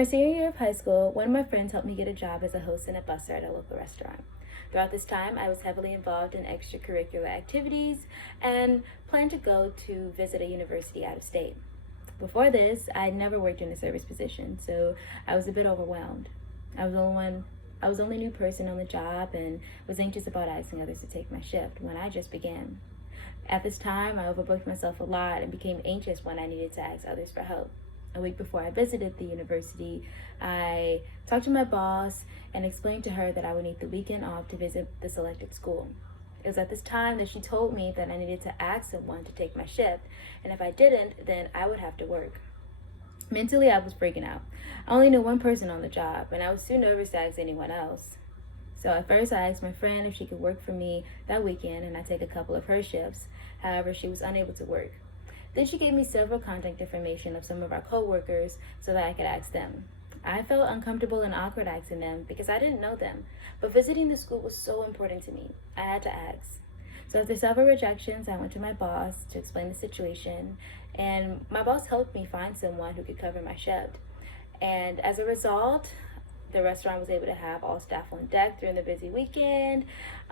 my senior year of high school, one of my friends helped me get a job as a host and a busser at a local restaurant. Throughout this time, I was heavily involved in extracurricular activities and planned to go to visit a university out of state. Before this, I had never worked in a service position, so I was a bit overwhelmed. I was the only new person on the job and was anxious about asking others to take my shift when I just began. At this time, I overbooked myself a lot and became anxious when I needed to ask others for help. A week before I visited the university, I talked to my boss and explained to her that I would need the weekend off to visit the selected school. It was at this time that she told me that I needed to ask someone to take my shift, and if I didn't, then I would have to work. Mentally, I was freaking out. I only knew one person on the job, and I was too nervous to ask anyone else. So at first, I asked my friend if she could work for me that weekend, and I take a couple of her shifts. However, she was unable to work. Then she gave me several contact information of some of our coworkers so that I could ask them. I felt uncomfortable and awkward asking them because I didn't know them, but visiting the school was so important to me. I had to ask. So after several rejections, I went to my boss to explain the situation, and my boss helped me find someone who could cover my shift. And as a result, the restaurant was able to have all staff on deck during the busy weekend.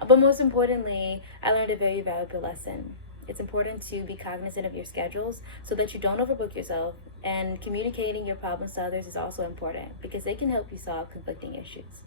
But most importantly, I learned a very valuable lesson. It's important to be cognizant of your schedules so that you don't overbook yourself, and communicating your problems to others is also important because they can help you solve conflicting issues.